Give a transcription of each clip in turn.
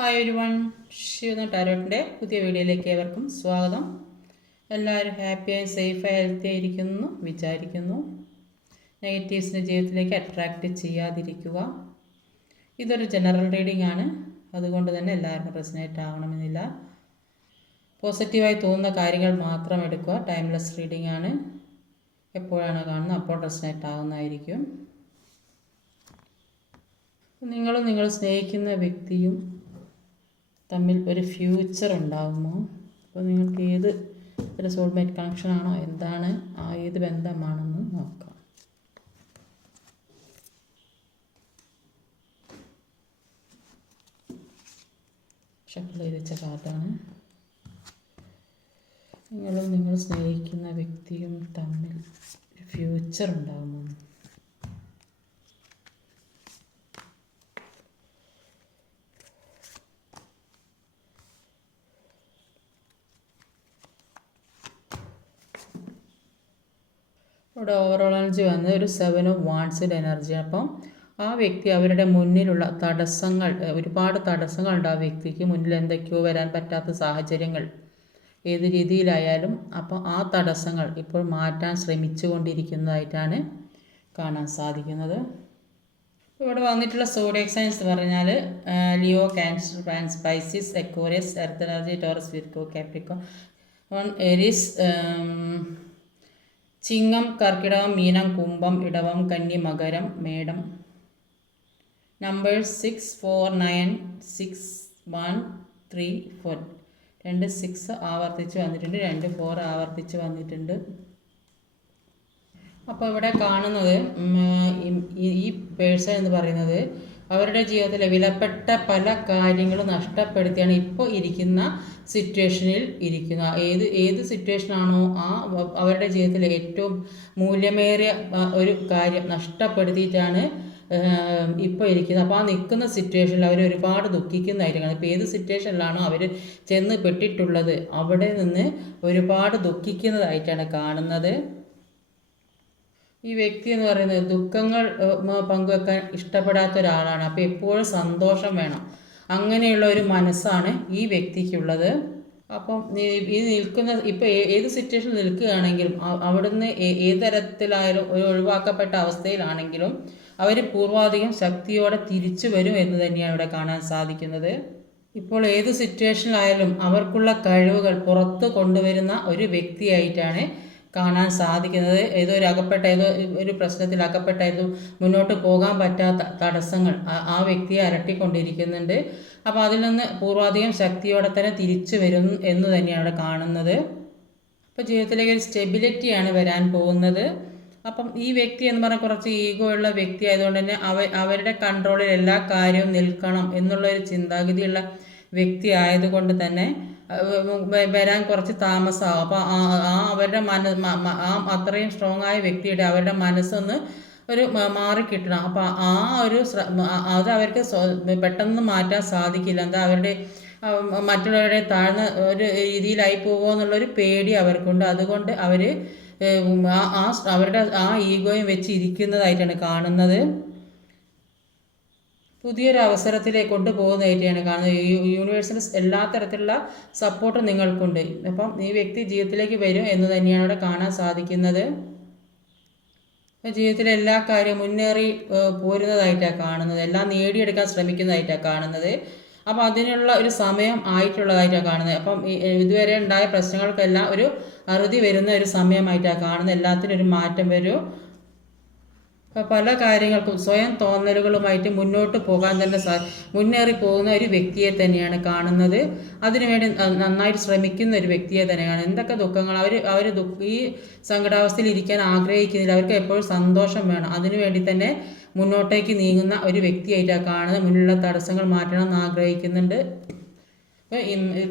Hi every one, Shiva ടാരോട്ടിൻ്റെ പുതിയ വീഡിയോയിലേക്ക് ഏവർക്കും സ്വാഗതം. എല്ലാവരും ഹാപ്പിയായി സേഫായി ഹെൽത്തി ആയിരിക്കുന്നു വിചാരിക്കുന്നു. നെഗറ്റീവ്സിൻ്റെ ജീവിതത്തിലേക്ക് അട്രാക്റ്റ് ചെയ്യാതിരിക്കുക. ഇതൊരു ജനറൽ റീഡിംഗ് ആണ്, അതുകൊണ്ട് തന്നെ എല്ലാവർക്കും റെസനേറ്റ് ആവണമെന്നില്ല. പോസിറ്റീവായി തോന്നുന്ന കാര്യങ്ങൾ മാത്രം എടുക്കുക. ടൈംലെസ് റീഡിംഗ് ആണ്. എപ്പോഴാണ് കാണുന്നത് അപ്പോൾ റെസനേറ്റ് ആവുന്നതായിരിക്കും. നിങ്ങളും നിങ്ങൾ സ്നേഹിക്കുന്ന വ്യക്തിയും തമ്മിൽ ഒരു ഫ്യൂച്ചർ ഉണ്ടാകുമോ? അപ്പോൾ നിങ്ങൾക്ക് ഏത് ഒരു സോൾമേറ്റ് കണക്ഷനാണോ, എന്താണ് ഏത് ബന്ധമാണെന്ന് നോക്കാം. ഷഫിൾ ചെയ്ത് വെച്ച കാർഡാണ്. നിങ്ങളും നിങ്ങൾ സ്നേഹിക്കുന്ന വ്യക്തിയും തമ്മിൽ ഒരു ഫ്യൂച്ചർ ഉണ്ടാകുമോ? ഇവിടെ ഓവറോൾ എനർജി വന്ന് ഒരു 7 ഓഫ് വാണ്ട്സിൻ്റെ എനർജി. അപ്പം ആ വ്യക്തി അവരുടെ മുന്നിലുള്ള തടസ്സങ്ങൾ, ഒരുപാട് തടസ്സങ്ങളുണ്ട് ആ വ്യക്തിക്ക് മുന്നിൽ. എന്തൊക്കെയോ വരാൻ പറ്റാത്ത സാഹചര്യങ്ങൾ ഏത് രീതിയിലായാലും അപ്പോൾ ആ തടസ്സങ്ങൾ ഇപ്പോൾ മാറ്റാൻ ശ്രമിച്ചു കൊണ്ടിരിക്കുന്നതായിട്ടാണ് കാണാൻ സാധിക്കുന്നത്. ഇവിടെ വന്നിട്ടുള്ള സോഡിയക് സൈൻസ് എന്ന് പറഞ്ഞാൽ Leo, Cancer, Pisces, Aquarius, earth energy, Taurus, Virgo, Capricorn, Aries, ചിങ്ങം, കർക്കിടകം, മീനം, കുംഭം, ഇടവം, കന്നി, മകരം, മേടം. നമ്പേഴ്സ് 6, 4, 9, 6, 1, 3, 4. 2 6 ആവർത്തിച്ച് വന്നിട്ടുണ്ട്, 2 4 ആവർത്തിച്ച് വന്നിട്ടുണ്ട്. അപ്പോൾ ഇവിടെ കാണുന്നത് ഈ പേഴ്സൺ എന്ന് പറയുന്നത് അവരുടെ ജീവിതത്തിലെ വിലപ്പെട്ട പല കാര്യങ്ങളും നഷ്ടപ്പെടുത്തിയാണ് ഇപ്പോൾ ഇരിക്കുന്ന സിറ്റുവേഷനിൽ ഇരിക്കുന്ന. ഏത് സിറ്റുവേഷനാണോ അവരുടെ ജീവിതത്തിലെ ഏറ്റവും മൂല്യമേറിയ ഒരു കാര്യം നഷ്ടപ്പെടുത്തിയിട്ടാണ് ഇപ്പോൾ ഇരിക്കുന്നത്. അപ്പോൾ ആ നിൽക്കുന്ന സിറ്റുവേഷനിൽ അവർ ഒരുപാട് ദുഃഖിക്കുന്നതായിരിക്കണം. ഇപ്പോൾ ഏത് സിറ്റുവേഷനിലാണോ അവർ ചെന്ന് പെട്ടിട്ടുള്ളത് അവിടെ നിന്ന് ഒരുപാട് ദുഃഖിക്കുന്നതായിട്ടാണ് കാണുന്നത്. ഈ വ്യക്തി എന്ന് പറയുന്നത് ദുഃഖങ്ങൾ പങ്കുവെക്കാൻ ഇഷ്ടപ്പെടാത്ത ഒരാളാണ്. അപ്പോൾ എപ്പോഴും സന്തോഷം വേണം, അങ്ങനെയുള്ള ഒരു മനസ്സാണ് ഈ വ്യക്തിക്കുള്ളത്. അപ്പം ഈ നിൽക്കുന്ന ഇപ്പോൾ ഏത് സിറ്റുവേഷനിൽ നിൽക്കുകയാണെങ്കിലും അവിടുന്ന് ഏത് തരത്തിലായാലും ഒരു ഒഴിവാക്കപ്പെട്ട അവസ്ഥയിലാണെങ്കിലും അവർ പൂർവാധികം ശക്തിയോടെ തിരിച്ചു വരും എന്ന് തന്നെയാണ് ഇവിടെ കാണാൻ സാധിക്കുന്നത്. ഇപ്പോൾ ഏത് സിറ്റുവേഷനിലായാലും അവർക്കുള്ള കഴിവുകൾ പുറത്ത് കൊണ്ടുവരുന്ന ഒരു വ്യക്തിയായിട്ടാണ് കാണാൻ സാധിക്കുന്നത്. ഏതോ ഒരു പ്രശ്നത്തിൽ അകപ്പെട്ട മുന്നോട്ട് പോകാൻ പറ്റാത്ത തടസ്സങ്ങൾ ആ വ്യക്തിയെ അലട്ടിക്കൊണ്ടിരിക്കുന്നുണ്ട്. അപ്പോൾ അതിൽ നിന്ന് പൂർവാധികം ശക്തിയോടെ തന്നെ തിരിച്ചു വരും എന്ന് തന്നെയാണ് അവിടെ കാണുന്നത്. അപ്പോൾ ജീവിതത്തിലേക്ക് ഒരു സ്റ്റെബിലിറ്റിയാണ് വരാൻ പോകുന്നത്. അപ്പം ഈ വ്യക്തി എന്ന് പറഞ്ഞാൽ കുറച്ച് ഈഗോ ഉള്ള വ്യക്തി ആയതുകൊണ്ട് തന്നെ അവരുടെ കൺട്രോളിൽ എല്ലാ കാര്യവും നിൽക്കണം എന്നുള്ളൊരു ചിന്താഗതിയുള്ള വ്യക്തി ആയതുകൊണ്ട് തന്നെ വരാൻ കുറച്ച് താമസമാകും. അപ്പോൾ അവരുടെ അത്രയും സ്ട്രോങ് ആയ വ്യക്തിയുടെ അവരുടെ മനസ്സൊന്ന് ഒരു മാറിക്കിട്ടണം. അപ്പോൾ അത് അവർക്ക് പെട്ടെന്ന് മാറ്റാൻ സാധിക്കില്ല. എന്താ അവരുടെ മറ്റുള്ളവരുടെ താഴ്ന്ന ഒരു രീതിയിലായി പോകുമോ എന്നുള്ളൊരു പേടി അവർക്കുണ്ട്. അതുകൊണ്ട് അവർ അവരുടെ ഈഗോയും വെച്ച് ഇരിക്കുന്നതായിട്ടാണ് കാണുന്നത്. പുതിയൊരു അവസരത്തിലേക്ക് കൊണ്ടുപോകുന്നതായിട്ടാണ് കാണുന്നത്. യൂണിവേഴ്സിൻ്റെ എല്ലാ തരത്തിലുള്ള സപ്പോർട്ടും നിങ്ങൾക്കുണ്ട്. അപ്പം ഈ വ്യക്തി ജീവിതത്തിലേക്ക് വരും എന്ന് തന്നെയാണ് ഇവിടെ കാണാൻ സാധിക്കുന്നത്. ജീവിതത്തിലെ എല്ലാ കാര്യവും മുന്നേറി പോരുന്നതായിട്ടാണ് കാണുന്നത്, എല്ലാം നേടിയെടുക്കാൻ ശ്രമിക്കുന്നതായിട്ടാണ് കാണുന്നത്. അപ്പം അതിനുള്ള ഒരു സമയം ആയിട്ടുള്ളതായിട്ടാണ് കാണുന്നത്. അപ്പം ഇതുവരെ ഉണ്ടായ പ്രശ്നങ്ങൾക്കെല്ലാം ഒരു അറുതി വരുന്ന ഒരു സമയമായിട്ടാണ് കാണുന്നത്. എല്ലാത്തിനും ഒരു മാറ്റം വരും. പല കാര്യങ്ങൾക്കും സ്വയം തോന്നലുകളുമായിട്ട് മുന്നോട്ട് പോകാൻ തന്നെ മുന്നേറി പോകുന്ന ഒരു വ്യക്തിയെ തന്നെയാണ് കാണുന്നത്. അതിനുവേണ്ടി നന്നായിട്ട് ശ്രമിക്കുന്ന ഒരു വ്യക്തിയെ തന്നെയാണ്. എന്തൊക്കെ ദുഃഖങ്ങൾ അവർ ഈ സങ്കടാവസ്ഥയിൽ ഇരിക്കാൻ ആഗ്രഹിക്കുന്നില്ല. അവർക്ക് എപ്പോഴും സന്തോഷം വേണം. അതിനുവേണ്ടി തന്നെ മുന്നോട്ടേക്ക് നീങ്ങുന്ന ഒരു വ്യക്തിയായിട്ടാണ് കാണുന്നത്. മുന്നിലുള്ള തടസ്സങ്ങൾ മാറ്റണം എന്ന് ആഗ്രഹിക്കുന്നുണ്ട്.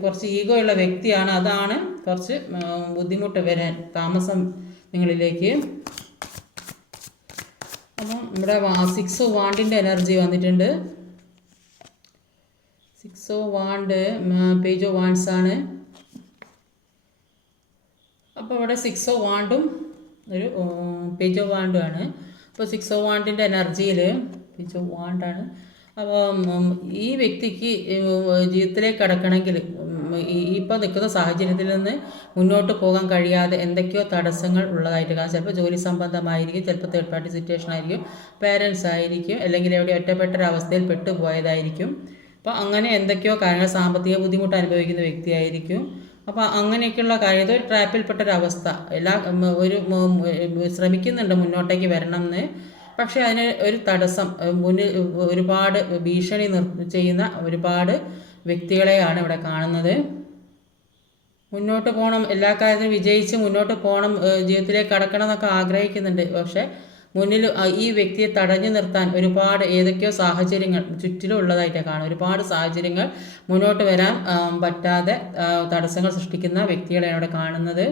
കുറച്ച് ഈഗോ ഉള്ള വ്യക്തിയാണ്. അതാണ് കുറച്ച് ബുദ്ധിമുട്ട് വരാൻ താമസം നിങ്ങളിലേക്ക്. അപ്പം ഇവിടെ 6 ഓഫ് വാണ്ടിൻ്റെ എനർജി വന്നിട്ടുണ്ട്. 6 of wand page of wants ആണ്. അപ്പോൾ ഇവിടെ 6 ഓഫ് വാണ്ടും ഒരു പേജ് ഓഫ് വാണ്ടും ആണ്. അപ്പോൾ 6 ഓഫ് വാണ്ടിൻ്റെ എനർജിയിൽ പേജ് ഓഫ് വാണ്ടാണ്. അപ്പോൾ ഈ വ്യക്തിക്ക് ജീവിതത്തിലേക്ക് കടക്കണമെങ്കിൽ ഇപ്പോൾ നിൽക്കുന്ന സാഹചര്യത്തിൽ നിന്ന് മുന്നോട്ട് പോകാൻ കഴിയാതെ എന്തൊക്കെയോ തടസ്സങ്ങൾ ഉള്ളതായിട്ട് കാണാം. ചിലപ്പോൾ ജോലി സംബന്ധമായിരിക്കും, ചിലപ്പോൾ തേർഡ് പാർട്ടി സിറ്റുവേഷൻ ആയിരിക്കും, പേരൻസ് ആയിരിക്കും, അല്ലെങ്കിൽ എവിടെ ഒറ്റപ്പെട്ടൊരവസ്ഥയിൽ പെട്ടുപോയതായിരിക്കും. അപ്പോൾ അങ്ങനെ എന്തൊക്കെയോ കാര്യങ്ങൾ, സാമ്പത്തിക ബുദ്ധിമുട്ട് അനുഭവിക്കുന്ന വ്യക്തിയായിരിക്കും. അപ്പോൾ അങ്ങനെയൊക്കെയുള്ള കാര്യം, ഇതൊരു ട്രാപ്പിൽപ്പെട്ടൊരവസ്ഥ. ശ്രമിക്കുന്നുണ്ട് മുന്നോട്ടേക്ക് വരണം എന്ന്, പക്ഷേ അതിന് ഒരു തടസ്സം, മുന്നിൽ ഒരുപാട് ഭീഷണി ചെയ്യുന്ന ഒരുപാട് വ്യക്തികളെയാണ് ഇവിടെ കാണുന്നത്. മുന്നോട്ട് പോകണം, എല്ലാ കാര്യത്തിലും വിജയിച്ച് മുന്നോട്ട് പോകണം, ജീവിതത്തിലേക്ക് കടക്കണം എന്നൊക്കെ ആഗ്രഹിക്കുന്നുണ്ട്. പക്ഷേ മുന്നിൽ ഈ വ്യക്തിയെ തടഞ്ഞു നിർത്താൻ ഒരുപാട് ഏതൊക്കെയോ സാഹചര്യങ്ങൾ ചുറ്റിലും ഉള്ളതായിട്ടാണ് കാണും. ഒരുപാട് സാഹചര്യങ്ങൾ മുന്നോട്ട് വരാൻ പറ്റാതെ തടസ്സങ്ങൾ സൃഷ്ടിക്കുന്ന വ്യക്തികളെയാണ് ഇവിടെ കാണുന്നത്.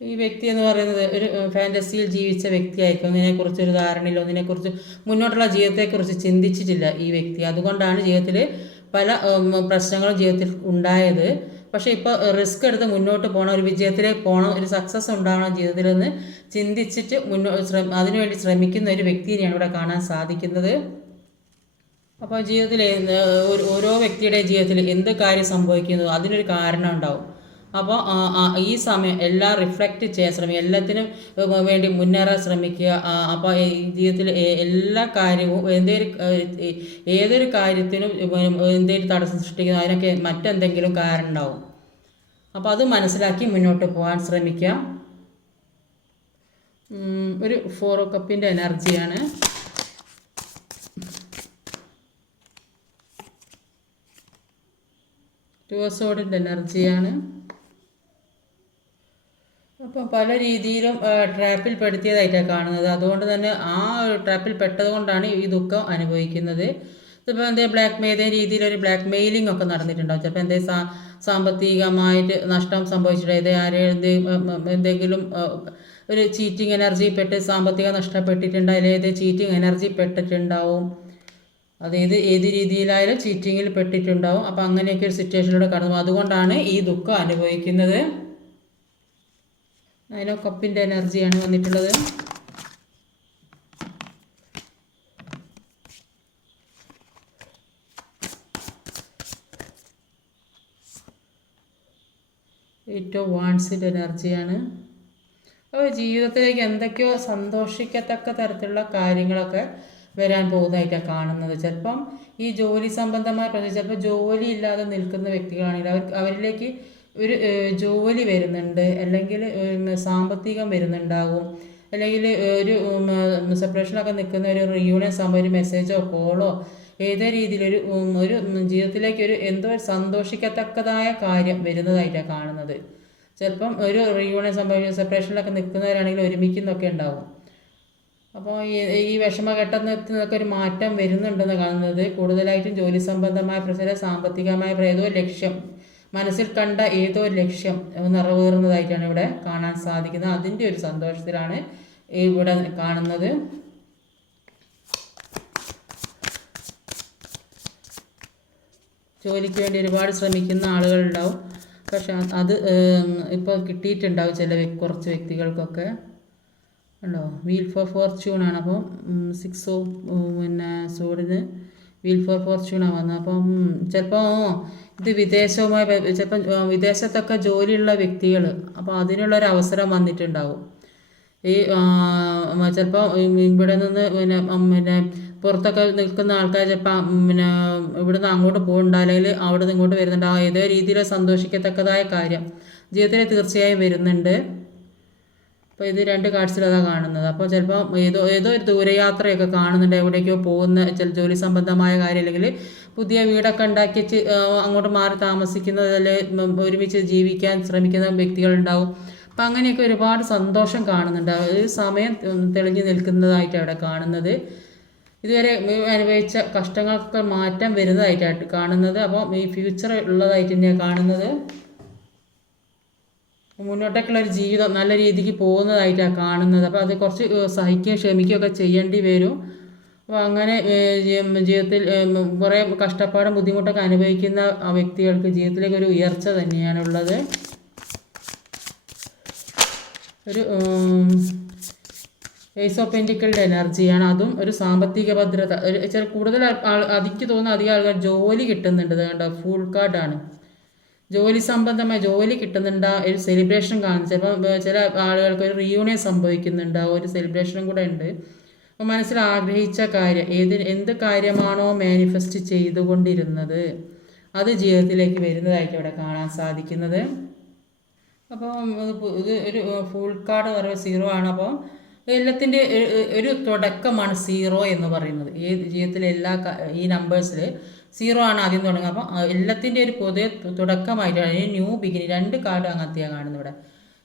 ഈ വ്യക്തി എന്ന് പറയുന്നത് ഒരു ഫാൻറ്റസിയിൽ ജീവിച്ച വ്യക്തിയായിരിക്കും. ഒന്നിനെക്കുറിച്ച് ഒരു ധാരണയില്ല, ഒന്നിനെക്കുറിച്ച് മുന്നോട്ടുള്ള ജീവിതത്തെക്കുറിച്ച് ചിന്തിച്ചിട്ടില്ല ഈ വ്യക്തി. അതുകൊണ്ടാണ് ജീവിതത്തിൽ പല പ്രശ്നങ്ങളും ജീവിതത്തിൽ ഉണ്ടായത്. പക്ഷേ ഇപ്പോൾ റിസ്ക് എടുത്ത് മുന്നോട്ട് പോകണം, ഒരു വിജയത്തിലേക്ക് പോകണം, ഒരു സക്സസ് ഉണ്ടാവണം ജീവിതത്തിൽ എന്ന് ചിന്തിച്ചിട്ട് അതിനുവേണ്ടി ശ്രമിക്കുന്ന ഒരു വ്യക്തിയെയാണ് ഇവിടെ കാണാൻ സാധിക്കുന്നത്. അപ്പോൾ ജീവിതത്തിൽ ഓരോ വ്യക്തിയുടെ ജീവിതത്തിൽ എന്ത് കാര്യം സംഭവിക്കുന്നു അതിനൊരു കാരണം ഉണ്ടാവും. അപ്പോൾ ഈ സമയം എല്ലാം റിഫ്ലക്റ്റ് ചെയ്യാൻ ശ്രമിക്കുക, എല്ലാത്തിനും വേണ്ടി മുന്നേറാൻ ശ്രമിക്കുക. അപ്പോൾ ഈ ജീവിതത്തിൽ എല്ലാ കാര്യവും ഏതൊരു കാര്യത്തിനും എന്തെങ്കിലും തടസ്സം സൃഷ്ടിക്കുന്നു, അതിനൊക്കെ മറ്റെന്തെങ്കിലും കാരണം ഉണ്ടാവും. അപ്പോൾ അത് മനസ്സിലാക്കി മുന്നോട്ട് പോകാൻ ശ്രമിക്കുക. ഒരു 4 കപ്പിൻ്റെ എനർജിയാണ്. ടു സോഡിൻ്റെ എനർജിയാണ്. അപ്പം പല രീതിയിലും ട്രാപ്പിൽ പെടുത്തിയതായിട്ടാണ് കാണുന്നത്. അതുകൊണ്ട് തന്നെ ആ ട്രാപ്പിൽ പെട്ടത് കൊണ്ടാണ് ഈ ദുഃഖം അനുഭവിക്കുന്നത്. ചിലപ്പോൾ ഏതെങ്കിലും രീതിയിലൊരു ബ്ലാക്ക് മെയിലിംഗ് ഒക്കെ നടന്നിട്ടുണ്ടാവും. ചിലപ്പോൾ സാമ്പത്തികമായിട്ട് നഷ്ടം സംഭവിച്ചിട്ട് എന്തെങ്കിലും ഒരു ചീറ്റിംഗ് എനർജി പെട്ട് സാമ്പത്തികം നഷ്ടപ്പെട്ടിട്ടുണ്ടാവും, അല്ലെങ്കിൽ ചീറ്റിംഗ് എനർജി പെട്ടിട്ടുണ്ടാവും. ഏത് രീതിയിലായാലും ചീറ്റിങ്ങിൽ പെട്ടിട്ടുണ്ടാവും. അപ്പോൾ അങ്ങനെയൊക്കെ ഒരു സിറ്റുവേഷനിലൂടെ കടന്നു, അതുകൊണ്ടാണ് ഈ ദുഃഖം അനുഭവിക്കുന്നത്. 9 കപ്പിൻ്റെ എനർജിയാണ് വന്നിട്ടുള്ളത്. ഏറ്റവും വാൺസിൻ്റെ എനർജിയാണ്. അപ്പോൾ ജീവിതത്തിലേക്ക് എന്തൊക്കെയോ സന്തോഷിക്കത്തക്ക തരത്തിലുള്ള കാര്യങ്ങളൊക്കെ വരാൻ പോകുന്നതായിട്ടാണ് കാണുന്നത്. ചിലപ്പം ഈ ജോലി സംബന്ധമായ പ്രശ്നം, ചിലപ്പോൾ ജോലി ഇല്ലാതെ നിൽക്കുന്ന വ്യക്തികളാണെങ്കിൽ അവരിലേക്ക് ഒരു ജോലി വരുന്നുണ്ട്, അല്ലെങ്കിൽ സാമ്പത്തികം വരുന്നുണ്ടാകും, അല്ലെങ്കിൽ ഒരു സെപ്പറേഷനൊക്കെ നിൽക്കുന്ന ഒരു റിയൂണിയൻ സംഭവം, ഒരു മെസ്സേജോ കോളോ ഏതോ രീതിയിലൊരു ജീവിതത്തിലേക്ക് എന്തോ സന്തോഷിക്കത്തക്കതായ കാര്യം വരുന്നതായിട്ടാണ് കാണുന്നത്. ചിലപ്പം ഒരു റിയൂണിയൻ സംഭവിക്കുന്ന സെപ്പറേഷനിലൊക്കെ നിൽക്കുന്നവരാണെങ്കിൽ ഒരുമിക്കുന്നൊക്കെ ഉണ്ടാവും. അപ്പോൾ ഈ വിഷമഘട്ടത്തിനൊക്കെ ഒരു മാറ്റം വരുന്നുണ്ടെന്ന് കാണുന്നത്. കൂടുതലായിട്ടും ജോലി സംബന്ധമായ പ്രശ്നം, സാമ്പത്തികമായ ഏതോ ലക്ഷ്യം, മനസ്സിൽ കണ്ട ഏതോ ലക്ഷ്യം നിറവേറുന്നതായിട്ടാണ് ഇവിടെ കാണാൻ സാധിക്കുന്നത്. അതിൻ്റെ ഒരു സന്തോഷത്തിലാണ് ഇവിടെ കാണുന്നത്. ജോലിക്ക് വേണ്ടി ഒരുപാട് ശ്രമിക്കുന്ന ആളുകളുണ്ടാവും, പക്ഷെ അത് ഇപ്പോൾ കിട്ടിയിട്ടുണ്ടാവും കുറച്ച് വ്യക്തികൾക്കൊക്കെ. ഉണ്ടോ, വീൽ ഫോർ ഫോർച്യൂണാണ്. അപ്പം 6 സോഡിന് വീൽ ഫോർ ഫോർച്യൂണാണ് വന്നത്. അപ്പം ചിലപ്പോൾ ഇത് വിദേശവുമായി, ചിലപ്പം വിദേശത്തൊക്കെ ജോലിയുള്ള വ്യക്തികൾ, അപ്പോൾ അതിനുള്ളൊരു അവസരം വന്നിട്ടുണ്ടാവും. ഈ ചിലപ്പോൾ ഇവിടെ നിന്ന് പിന്നെ പുറത്തൊക്കെ നിൽക്കുന്ന ആൾക്കാർ ചിലപ്പോൾ ഇവിടെ നിന്ന് അങ്ങോട്ട് പോകുന്നുണ്ട്, അല്ലെങ്കിൽ അവിടെ നിന്ന് ഇങ്ങോട്ട് വരുന്നുണ്ടാവും. ഏതോ രീതിയിൽ സന്തോഷിക്കത്തക്കതായ കാര്യം ജീവിതത്തിൽ തീർച്ചയായും വരുന്നുണ്ട്. അപ്പോൾ ഇത് 2 കാർഡ്സിൽ അതാണ് കാണുന്നത്. അപ്പോൾ ചിലപ്പോൾ ഏതോ ഒരു ദൂരയാത്രയൊക്കെ കാണുന്നുണ്ട്, എവിടേക്കോ പോകുന്ന ജോലി സംബന്ധമായ കാര്യം, അല്ലെങ്കിൽ പുതിയ വീടൊക്കെ ഉണ്ടാക്കി അങ്ങോട്ട് മാറി താമസിക്കുന്നത്, അല്ലെങ്കിൽ ഒരുമിച്ച് ജീവിക്കാൻ ശ്രമിക്കുന്ന വ്യക്തികളുണ്ടാവും. അപ്പം അങ്ങനെയൊക്കെ ഒരുപാട് സന്തോഷം കാണുന്നുണ്ട്. ഒരു സമയം തെളിഞ്ഞു നിൽക്കുന്നതായിട്ടാണ് അവിടെ കാണുന്നത്. ഇതുവരെ അനുഭവിച്ച കഷ്ടങ്ങൾക്ക് മാറ്റം വരുന്നതായിട്ടാണ് കാണുന്നത്. അപ്പം ഈ ഫ്യൂച്ചർ ഉള്ളതായിട്ട് തന്നെയാണ് കാണുന്നത്. മുന്നോട്ടേക്കുള്ള ഒരു ജീവിതം നല്ല രീതിക്ക് പോകുന്നതായിട്ടാണ് കാണുന്നത്. അപ്പോൾ അത് കുറച്ച് സഹിക്കുകയും ക്ഷമിക്കുകയൊക്കെ ചെയ്യേണ്ടി വരും. അപ്പോൾ അങ്ങനെ ജീവിതത്തിൽ കുറേ കഷ്ടപ്പാടും ബുദ്ധിമുട്ടൊക്കെ അനുഭവിക്കുന്ന ആ വ്യക്തികൾക്ക് ജീവിതത്തിലേക്ക് ഒരു ഉയർച്ച തന്നെയാണുള്ളത്. ഏസ് ഓഫ് പെൻറ്റിക്കിളിൻ്റെ എനർജിയാണ്. അതും ഒരു സാമ്പത്തിക ഭദ്രത, ഒരു ചില കൂടുതൽ അതിക്ക് തോന്നുന്ന അധികം ആൾക്കാർ ജോലി കിട്ടുന്നുണ്ട്. കണ്ടോ, ഫുൾ കാർഡാണ്. ജോലി സംബന്ധമായ ജോലി കിട്ടുന്നുണ്ട്, ഒരു സെലിബ്രേഷൻ കാണുന്നു. ചിലപ്പോൾ ചില ആളുകൾക്ക് ഒരു റീയൂണിയൻ സംഭവിക്കുന്നുണ്ട്, ഒരു സെലിബ്രേഷനും കൂടെ ഉണ്ട്. അപ്പോൾ മനസ്സിൽ ആഗ്രഹിച്ച കാര്യം, എന്ത് കാര്യമാണോ മാനിഫെസ്റ്റ് ചെയ്തുകൊണ്ടിരുന്നത് അത് ജീവിതത്തിലേക്ക് വരുന്നതായിട്ട് ഇവിടെ കാണാൻ സാധിക്കുന്നത്. അപ്പോൾ ഇത് ഒരു ഫുൾ കാർഡ് പറയുമ്പോൾ 0 ആണ്. അപ്പോൾ എല്ലാത്തിൻ്റെ ഒരു തുടക്കമാണ് 0 എന്ന് പറയുന്നത്. ഈ ജീവിതത്തിലെ ഈ നമ്പേഴ്സിൽ 0 ആണ് ആദ്യം തുടങ്ങുക. അപ്പോൾ എല്ലാത്തിൻ്റെ ഒരു പൊതുവെ തുടക്കമായിട്ടാണ് ഈ ന്യൂ ബിഗിനിങ്. 2 കാർഡ് അങ്ങനത്തെയാണ് കാണുന്നത് ഇവിടെ.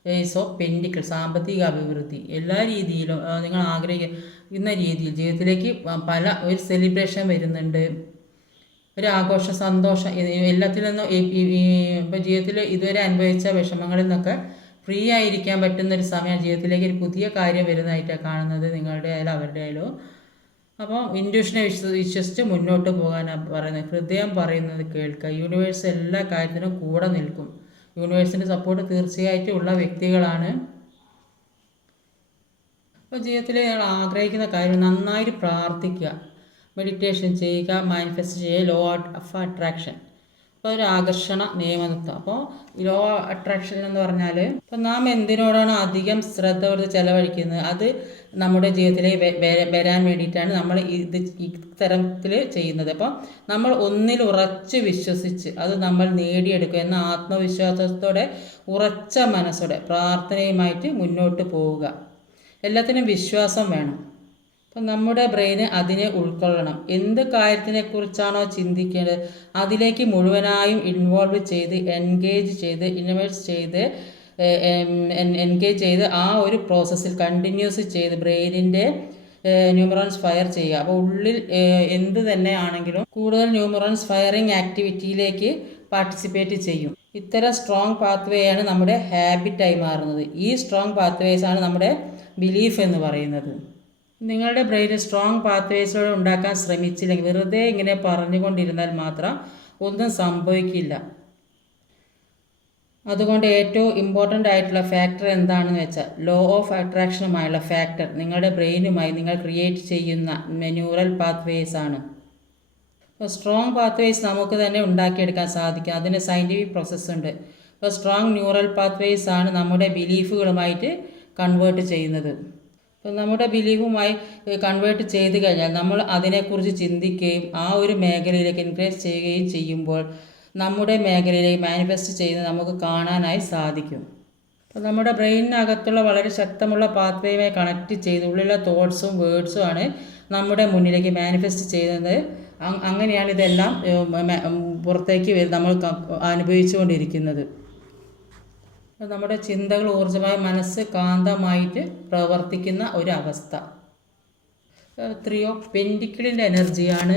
ഏസ് ഓഫ് പെൻറ്റിക്കിൾ, സാമ്പത്തിക അഭിവൃദ്ധി. എല്ലാ രീതിയിലും നിങ്ങൾ ആഗ്രഹിക്കുന്ന രീതിയിൽ ജീവിതത്തിലേക്ക് ഒരു സെലിബ്രേഷൻ വരുന്നുണ്ട്, ഒരു ആഘോഷം, സന്തോഷം. എല്ലാത്തിൽ നിന്നും ഇപ്പോൾ ജീവിതത്തിൽ ഇതുവരെ അനുഭവിച്ച വിഷമങ്ങളിൽ നിന്നൊക്കെ ഫ്രീ ആയിരിക്കാൻ പറ്റുന്നൊരു സമയം, ജീവിതത്തിലേക്ക് ഒരു പുതിയ കാര്യം വരുന്നതായിട്ടാണ് കാണുന്നത്, നിങ്ങളുടെ ആയാലും അവരുടെ ആയാലും. അപ്പോൾ ഇൻഡ്യൂഷനെ വിശ്വസിച്ച് മുന്നോട്ട് പോകാനാണ് പറയുന്നത്. ഹൃദയം പറയുന്നത് കേൾക്കുക. യൂണിവേഴ്സ് എല്ലാ കാര്യത്തിനും കൂടെ നിൽക്കും. യൂണിവേഴ്സിൻ്റെ സപ്പോർട്ട് തീർച്ചയായിട്ടും ഉള്ള വ്യക്തികളാണ്. അപ്പോൾ ജീവിതത്തിൽ നിങ്ങൾ ആഗ്രഹിക്കുന്ന കാര്യം നന്നായിട്ട് പ്രാർത്ഥിക്കുക, മെഡിറ്റേഷൻ ചെയ്യുക, മാനിഫെസ്റ്റ് ചെയ്യുക. ലോ ഓഫ് അട്രാക്ഷൻ, ഇപ്പോൾ ഒരു ആകർഷണ നിയമതത്വം. അപ്പോൾ ലോ അട്രാക്ഷൻ എന്ന് പറഞ്ഞാൽ ഇപ്പോൾ നാം എന്തിനോടാണ് അധികം ശ്രദ്ധ കൊടുത്ത് ചെലവഴിക്കുന്നത് അത് നമ്മുടെ ജീവിതത്തിലേക്ക് വരാൻ വേണ്ടിയിട്ടാണ് നമ്മൾ ഇത്തരത്തിൽ ചെയ്യുന്നത്. അപ്പോൾ നമ്മൾ ഒന്നിൽ ഉറച്ച് വിശ്വസിച്ച് അത് നമ്മൾ നേടിയെടുക്കുക എന്ന ആത്മവിശ്വാസത്തോടെ ഉറച്ച മനസ്സോടെ പ്രാർത്ഥനയുമായിട്ട് മുന്നോട്ട് പോവുക. എല്ലാത്തിനും വിശ്വാസം വേണം. അപ്പം നമ്മുടെ ബ്രെയിന് അതിനെ ഉൾക്കൊള്ളണം. എന്ത് കാര്യത്തിനെക്കുറിച്ചാണോ ചിന്തിക്കേണ്ടത് അതിലേക്ക് മുഴുവനായും ഇൻവോൾവ് ചെയ്ത് ഇൻവെസ്റ്റ് ചെയ്ത് എൻഗേജ് ചെയ്ത് ആ ഒരു പ്രോസസ്സിൽ കണ്ടിന്യൂസ് ചെയ്ത് ബ്രെയിനിൻ്റെ ന്യൂമറോൺസ് ഫയർ ചെയ്യുക. അപ്പോൾ ഉള്ളിൽ എന്ത് തന്നെ ആണെങ്കിലും കൂടുതൽ ന്യൂമറോൺസ് ഫയറിങ് ആക്ടിവിറ്റിയിലേക്ക് പാർട്ടിസിപ്പേറ്റ് ചെയ്യും. ഇത്തരം സ്ട്രോങ് പാത്വേ ആണ് നമ്മുടെ ഹാബിറ്റായി മാറുന്നത്. ഈ സ്ട്രോങ് പാത്വേസ് ആണ് നമ്മുടെ ബിലീഫ് എന്ന് പറയുന്നത്. നിങ്ങളുടെ ബ്രെയിനിൽ സ്ട്രോങ് പാത്വേസോടെ ഉണ്ടാക്കാൻ ശ്രമിച്ചില്ലെങ്കിൽ വെറുതെ ഇങ്ങനെ പറഞ്ഞുകൊണ്ടിരുന്നാൽ മാത്രം ഒന്നും സംഭവിക്കില്ല. അതുകൊണ്ട് ഏറ്റവും ഇമ്പോർട്ടൻ്റ് ആയിട്ടുള്ള ഫാക്ടർ എന്താണെന്ന് വെച്ചാൽ ലോ ഓഫ് അട്രാക്ഷനുമായുള്ള ഫാക്ടർ നിങ്ങളുടെ ബ്രെയിനുമായി നിങ്ങൾ ക്രിയേറ്റ് ചെയ്യുന്ന ന്യൂറൽ പാത്വേസ് ആണ്. അപ്പോൾ സ്ട്രോങ് പാത്വേസ് നമുക്ക് തന്നെ ഉണ്ടാക്കിയെടുക്കാൻ സാധിക്കും. അതിന് സയൻറ്റിഫിക് പ്രോസസ്സ് ഉണ്ട്. അപ്പോൾ സ്ട്രോങ് ന്യൂറൽ പാത്വേസ് ആണ് നമ്മുടെ ബിലീഫുകളുമായിട്ട് കൺവേർട്ട് ചെയ്യുന്നത്. അപ്പോൾ നമ്മുടെ ബിലീഫുമായി കൺവേർട്ട് ചെയ്ത് കഴിഞ്ഞാൽ നമ്മൾ അതിനെക്കുറിച്ച് ചിന്തിക്കുകയും ആ ഒരു മേഖലയിലേക്ക് ഇൻക്രീസ് ചെയ്യുകയും ചെയ്യുമ്പോൾ നമ്മുടെ മേഖലയിലേക്ക് മാനിഫെസ്റ്റ് ചെയ്യുന്നത് നമുക്ക് കാണാനായി സാധിക്കും. അപ്പോൾ നമ്മുടെ ബ്രെയിനിനകത്തുള്ള വളരെ ശക്തമുള്ള പാത്വേയുമായി കണക്ട് ചെയ്ത് ഉള്ളിലുള്ള തോട്ട്സും വേർഡ്സും ആണ് നമ്മുടെ മുന്നിലേക്ക് മാനിഫെസ്റ്റ് ചെയ്യുന്നത്. അങ്ങനെയാണ് ഇതെല്ലാം പുറത്തേക്ക് നമ്മൾ അനുഭവിച്ചുകൊണ്ടിരിക്കുന്നത്. നമ്മുടെ ചിന്തകൾ ഊർജ്ജമായി, മനസ്സ് കാന്തമായിട്ട് പ്രവർത്തിക്കുന്ന ഒരവസ്ഥ. 3 ഓഫ് പെൻറ്റിക്കിളിൻ്റെ എനർജിയാണ്.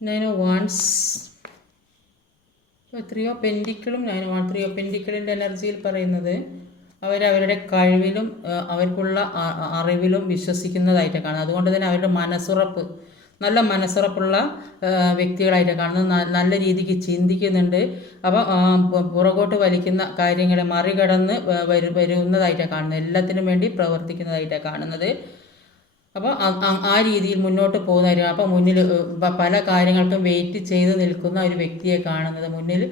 Nine of wands. 3 ഓഫ് പെൻറ്റിക്കിളും 9 ഓഫ് വാൻഡ്സ്. 3 ഓഫ് പെൻറ്റിക്കിളിൻ്റെ എനർജിയിൽ പറയുന്നത് അവരവരുടെ കഴിവിലും അവർക്കുള്ള അറിവിലും വിശ്വസിക്കുന്നതായിട്ടാണ് കാണുന്നത്. അതുകൊണ്ട് തന്നെ അവരുടെ നല്ല മനസ്സുറപ്പുള്ള വ്യക്തികളായിട്ട് കാണുന്നത്. നല്ല രീതിക്ക് ചിന്തിക്കുന്നുണ്ട്. അപ്പോൾ പുറകോട്ട് വലിക്കുന്ന കാര്യങ്ങളെ മറികടന്ന് വരുന്നതായിട്ടാണ് കാണുന്നത്. എല്ലാത്തിനും വേണ്ടി പ്രവർത്തിക്കുന്നതായിട്ടാണ് കാണുന്നത്. അപ്പോൾ ആ രീതിയിൽ മുന്നോട്ട് പോകുന്നതായിരിക്കും. അപ്പോൾ മുന്നിൽ പല കാര്യങ്ങൾക്കും വെയിറ്റ് ചെയ്ത് നിൽക്കുന്ന ഒരു വ്യക്തിയെ കാണുന്നത്. മുന്നിൽ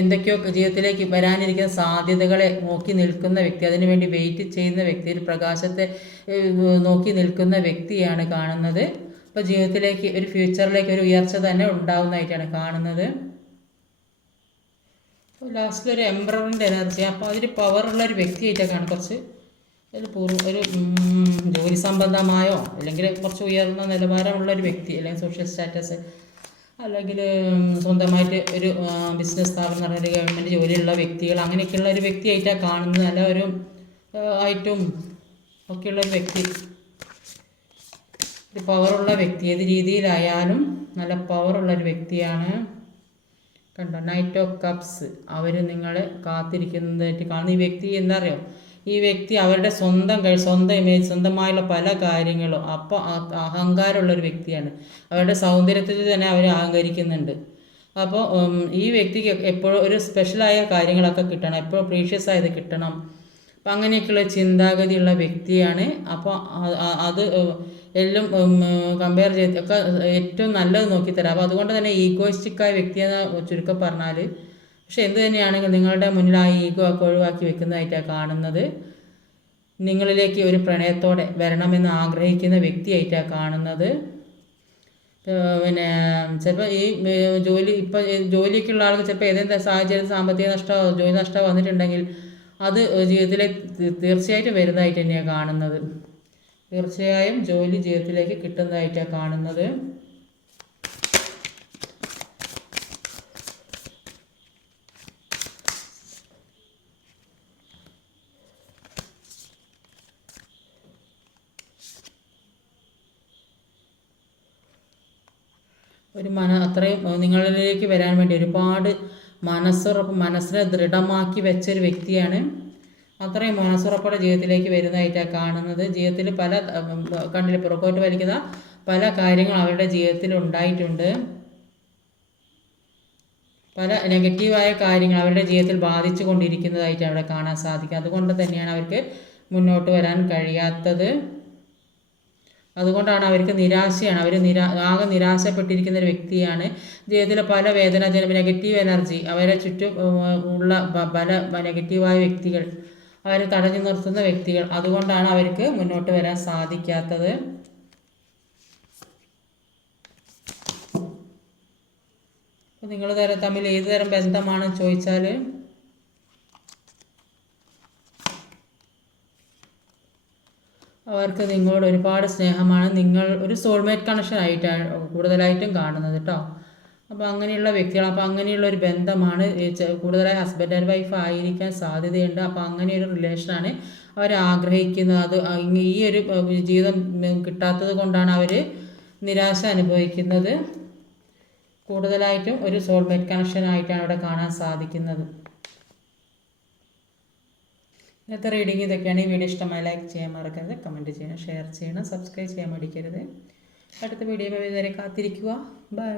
എന്തൊക്കെയോ ജീവിതത്തിലേക്ക് വരാനിരിക്കുന്ന സാധ്യതകളെ നോക്കി നിൽക്കുന്ന വ്യക്തി, അതിനുവേണ്ടി വെയിറ്റ് ചെയ്യുന്ന വ്യക്തി, ഒരു പ്രകാശത്തെ നോക്കി നിൽക്കുന്ന വ്യക്തിയാണ് കാണുന്നത്. അപ്പോൾ ജീവിതത്തിലേക്ക് ഒരു ഫ്യൂച്ചറിലേക്ക് ഒരു ഉയർച്ച തന്നെ ഉണ്ടാവുന്നതായിട്ടാണ് കാണുന്നത്. അപ്പോൾ ലാസ്റ്റിലൊരു എംബ്രറിൻ്റെ എനർജി. അപ്പോൾ അതിൽ പവറുള്ളൊരു വ്യക്തിയായിട്ടാണ് കാണുന്നത്. കുറച്ച് ഒരു ജോലി സംബന്ധമായോ അല്ലെങ്കിൽ കുറച്ച് ഉയർന്ന നിലവാരമുള്ളൊരു വ്യക്തി, അല്ലെങ്കിൽ സോഷ്യൽ സ്റ്റാറ്റസ്, അല്ലെങ്കിൽ സ്വന്തമായിട്ട് ഒരു ബിസിനസ് സ്ഥാപനം പറഞ്ഞ ഒരു ഗവൺമെൻറ് ജോലിയുള്ള വ്യക്തികൾ, അങ്ങനെയൊക്കെയുള്ള ഒരു വ്യക്തിയായിട്ടാണ് കാണുന്നത്. നല്ല ഒരു ആയിട്ടും ഒക്കെയുള്ളൊരു വ്യക്തി, ഒരു പവറുള്ള വ്യക്തി, ഏത് രീതിയിലായാലും നല്ല പവറുള്ളൊരു വ്യക്തിയാണ്. കണ്ടോ, നൈറ്റ് ഓഫ് കപ്സ്. അവർ നിങ്ങളെ കാത്തിരിക്കുന്നതായിട്ട് കാണുന്ന ഈ വ്യക്തി എന്താ അറിയോ, ഈ വ്യക്തി അവരുടെ സ്വന്തം ഇമേജ്, സ്വന്തമായുള്ള പല കാര്യങ്ങളും, അപ്പോൾ അഹങ്കാരമുള്ളൊരു വ്യക്തിയാണ്. അവരുടെ സൗന്ദര്യത്തിൽ തന്നെ അവർ അഹങ്കരിക്കുന്നുണ്ട്. അപ്പോൾ ഈ വ്യക്തിക്ക് എപ്പോഴും ഒരു സ്പെഷ്യലായ കാര്യങ്ങളൊക്കെ കിട്ടണം, എപ്പോഴും പ്രീഷ്യസ് ആയത് കിട്ടണം. അപ്പം അങ്ങനെയൊക്കെയുള്ള ചിന്താഗതിയുള്ള വ്യക്തിയാണ്. അപ്പോൾ അത് എല്ലാം കമ്പയർ ചെയ്ത് ഒക്കെ ഏറ്റവും നല്ലത് നോക്കിത്തരാം. അപ്പോൾ അതുകൊണ്ട് തന്നെ ഈഗോയിസ്റ്റിക്കായ വ്യക്തിയെന്ന് ചുരുക്കം പറഞ്ഞാൽ, പക്ഷെ എന്ത് തന്നെയാണെങ്കിൽ നിങ്ങളുടെ മുന്നിൽ ആ ഈഗോ ഒക്കെ ഒഴിവാക്കി വെക്കുന്നതായിട്ടാണ് കാണുന്നത്. നിങ്ങളിലേക്ക് ഒരു പ്രണയത്തോടെ വരണമെന്ന് ആഗ്രഹിക്കുന്ന വ്യക്തിയായിട്ടാണ് കാണുന്നത്. പിന്നെ ചിലപ്പോൾ ഈ ജോലിക്കുള്ള ആൾക്ക് ചിലപ്പോൾ ഏതെങ്കിലും സാഹചര്യം സാമ്പത്തിക നഷ്ടമോ ജോലി നഷ്ടമോ വന്നിട്ടുണ്ടെങ്കിൽ അത് ജീവിതത്തിലേക്ക് തീർച്ചയായിട്ടും വരുന്നതായിട്ട് തന്നെയാണ് കാണുന്നത്. തീർച്ചയായും ജോലി ജീവിതത്തിലേക്ക് കിട്ടുന്നതായിട്ടാണ് കാണുന്നത്. അത്രയും നിങ്ങളിലേക്ക് വരാൻ വേണ്ടി ഒരുപാട് മനസ്സിനെ ദൃഢമാക്കി വെച്ചൊരു വ്യക്തിയാണ്. അത്രയും മനസ്സുറപ്പോടെ ജീവിതത്തിലേക്ക് വരുന്നതായിട്ടാണ് കാണുന്നത്. ജീവിതത്തിൽ കണ്ണിൽ പുറകോട്ട് വലിക്കുന്ന പല കാര്യങ്ങൾ അവരുടെ ജീവിതത്തിൽ ഉണ്ടായിട്ടുണ്ട്. പല നെഗറ്റീവായ കാര്യങ്ങൾ അവരുടെ ജീവിതത്തിൽ ബാധിച്ചു കൊണ്ടിരിക്കുന്നതായിട്ട് അവിടെ കാണാൻ സാധിക്കും. അതുകൊണ്ട് തന്നെയാണ് അവർക്ക് മുന്നോട്ട് വരാൻ കഴിയാത്തത്. അതുകൊണ്ടാണ് അവർക്ക് നിരാശയാണ്. അവർ ആകെ നിരാശപ്പെട്ടിരിക്കുന്ന ഒരു വ്യക്തിയാണ്. ജീവിതത്തിലെ പല നെഗറ്റീവ് എനർജി അവരെ ചുറ്റും ഉള്ള പല നെഗറ്റീവായ വ്യക്തികൾ, അവരെ തടഞ്ഞു നിർത്തുന്ന വ്യക്തികൾ, അതുകൊണ്ടാണ് അവർക്ക് മുന്നോട്ട് വരാൻ സാധിക്കാത്തത്. നിങ്ങൾ തമ്മിൽ ഏത് തരം ബന്ധമാണെന്ന് ചോദിച്ചാൽ, അവർക്ക് നിങ്ങളോട് ഒരുപാട് സ്നേഹമാണ്. നിങ്ങൾ ഒരു സോൾമേറ്റ് കണക്ഷൻ ആയിട്ടാണ് കൂടുതലായിട്ടും കാണുന്നത് കേട്ടോ. അപ്പോൾ അങ്ങനെയുള്ള വ്യക്തികൾ, അപ്പോൾ അങ്ങനെയുള്ള ഒരു ബന്ധമാണ് കൂടുതലായി ഹസ്ബൻഡ് ആൻഡ് വൈഫ് ആയിരിക്കാൻ സാധ്യതയുണ്ട്. അപ്പോൾ അങ്ങനെയൊരു റിലേഷനാണ് അവർ ആഗ്രഹിക്കുന്നത്. അത് ഈ ഒരു ജീവിതം കിട്ടാത്തത് കൊണ്ടാണ് അവർ നിരാശ അനുഭവിക്കുന്നത്. കൂടുതലായിട്ടും ഒരു സോൾമേറ്റ് കണക്ഷൻ ആയിട്ടാണ് അവിടെ കാണാൻ സാധിക്കുന്നത്. ഇന്നത്തെ റീഡിങ് ഇതൊക്കെയാണ്. ഈ വീഡിയോ ഇഷ്ടമായി ലൈക്ക് ചെയ്യാൻ മറക്കരുത്, കമൻറ്റ് ചെയ്യണം, ഷെയർ ചെയ്യണം, സബ്സ്ക്രൈബ് ചെയ്യാൻ മടിക്കരുത്. അടുത്ത വീഡിയോ വരെ കാത്തിരിക്കുക. ബൈ.